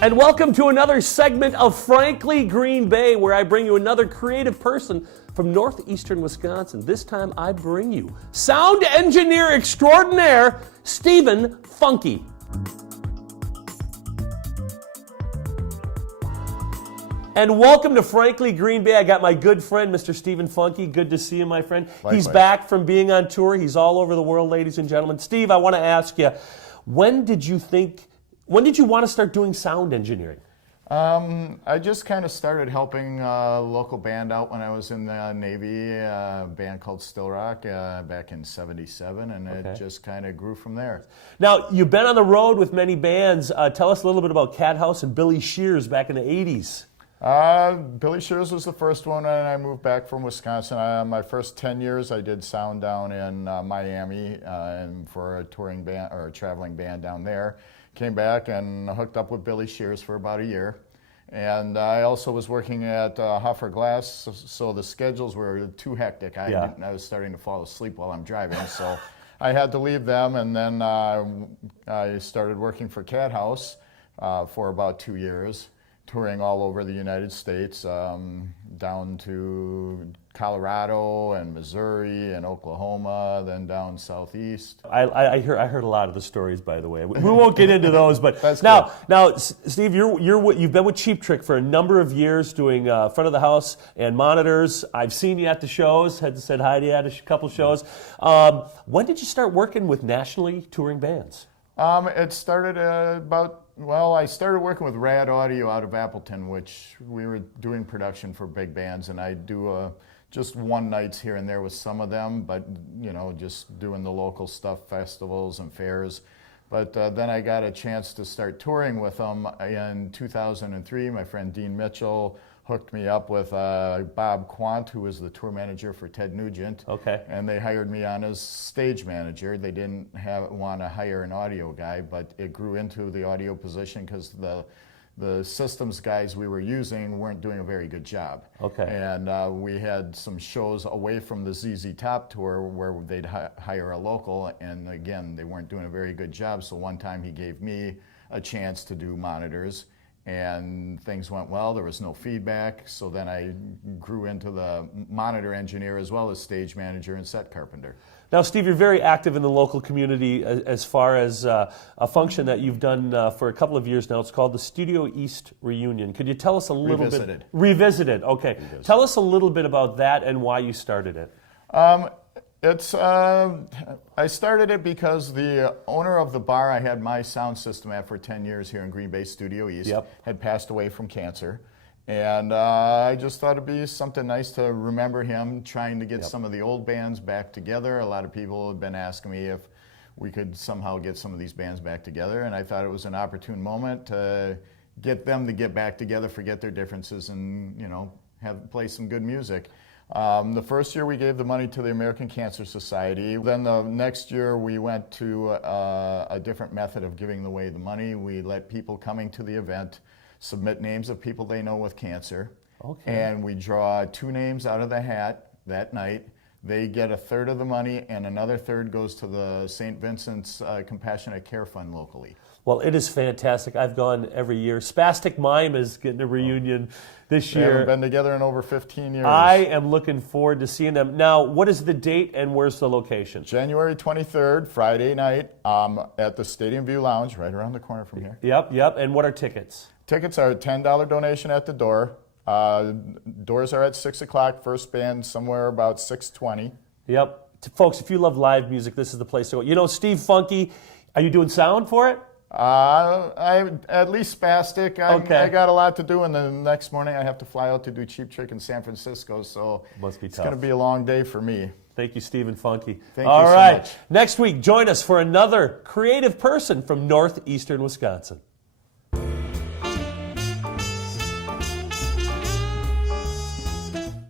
And welcome to another segment of Frankly Green Bay, where I bring you another creative person from northeastern Wisconsin. This time I bring you sound engineer extraordinaire, Stephen Funke. And welcome to Frankly Green Bay. I got my good friend, Mr. Stephen Funke. Good to see you, my friend. Likewise. He's back from being on tour. He's all over the world, ladies and gentlemen. Steve, I want to ask you, when did you want to start doing sound engineering? I just kind of started helping a local band out when I was in the Navy, a band called Still Rock, back in '77, and it just kind of grew from there. Now, you've been on the road with many bands. Tell us a little bit about Cat House and Billy Shears back in the 80s. Billy Shears was the first one, and I moved back from Wisconsin. My first 10 years, I did sound down in Miami and for a touring band or a traveling band down there. Came back and hooked up with Billy Shears for about a year. And I also was working at Hoffer Glass, so the schedules were too hectic. I was starting to fall asleep while I'm driving, so I had to leave them. And then I started working for Cat House for about 2 years, touring all over the United States, down to Colorado and Missouri and Oklahoma, then down southeast. I heard a lot of the stories, by the way. We won't get into those, but now, Steve, you've been with Cheap Trick for a number of years, doing front of the house and monitors. I've seen you at the shows. Had said hi to you at a couple shows. When did you start working with nationally touring bands? It started I started working with Rad Audio out of Appleton, which we were doing production for big bands, and I do just one nights here and there with some of them, but just doing the local stuff, festivals and fairs. But then I got a chance to start touring with them in 2003. My friend Dean Mitchell hooked me up with Bob Quant, who was the tour manager for Ted Nugent. Okay. And they hired me on as stage manager. They didn't want to hire an audio guy, but it grew into the audio position because the systems guys we were using weren't doing a very good job. Okay. And we had some shows away from the ZZ Top tour where they'd hire a local, and again, they weren't doing a very good job. So one time he gave me a chance to do monitors, and things went well. There was no feedback, so then I grew into the monitor engineer as well as stage manager and set carpenter. Now, Steve, you're very active in the local community as far as a function that you've done for a couple of years now. It's called the Studio East Reunion. Could you tell us a little bit? Revisited, okay. Revisited. Tell us a little bit about that and why you started it. I started it because the owner of the bar I had my sound system at for 10 years here in Green Bay, Studio East, had passed away from cancer. And I just thought it'd be something nice to remember him, trying to get some of the old bands back together. A lot of people had been asking me if we could somehow get some of these bands back together, and I thought it was an opportune moment to get them to get back together, forget their differences, and play some good music. The first year we gave the money to the American Cancer Society. Then the next year we went to a different method of giving away the money. We let people coming to the event submit names of people they know with cancer. Okay. And we draw 2 names out of the hat that night. They get a third of the money, and another third goes to the St. Vincent's Compassionate Care Fund locally. Well, it is fantastic. I've gone every year. Spastic Mime is getting a reunion this year. They haven't been together in over 15 years. I am looking forward to seeing them. Now, what is the date and where's the location? January 23rd, Friday night, at the Stadium View Lounge, right around the corner from here. Yep. And what are tickets? Tickets are a $10 donation at the door. Doors are at 6 o'clock. First band somewhere about 6:20. Yep. Folks, if you love live music, this is the place to go. Steve Funke, are you doing sound for it? I at least spastic. I got a lot to do, and the next morning I have to fly out to do Cheap Trick in San Francisco, so must be tough. It's going to be a long day for me. Thank you, Stephen Funke. Thank you so much. Next week, join us for another creative person from northeastern Wisconsin.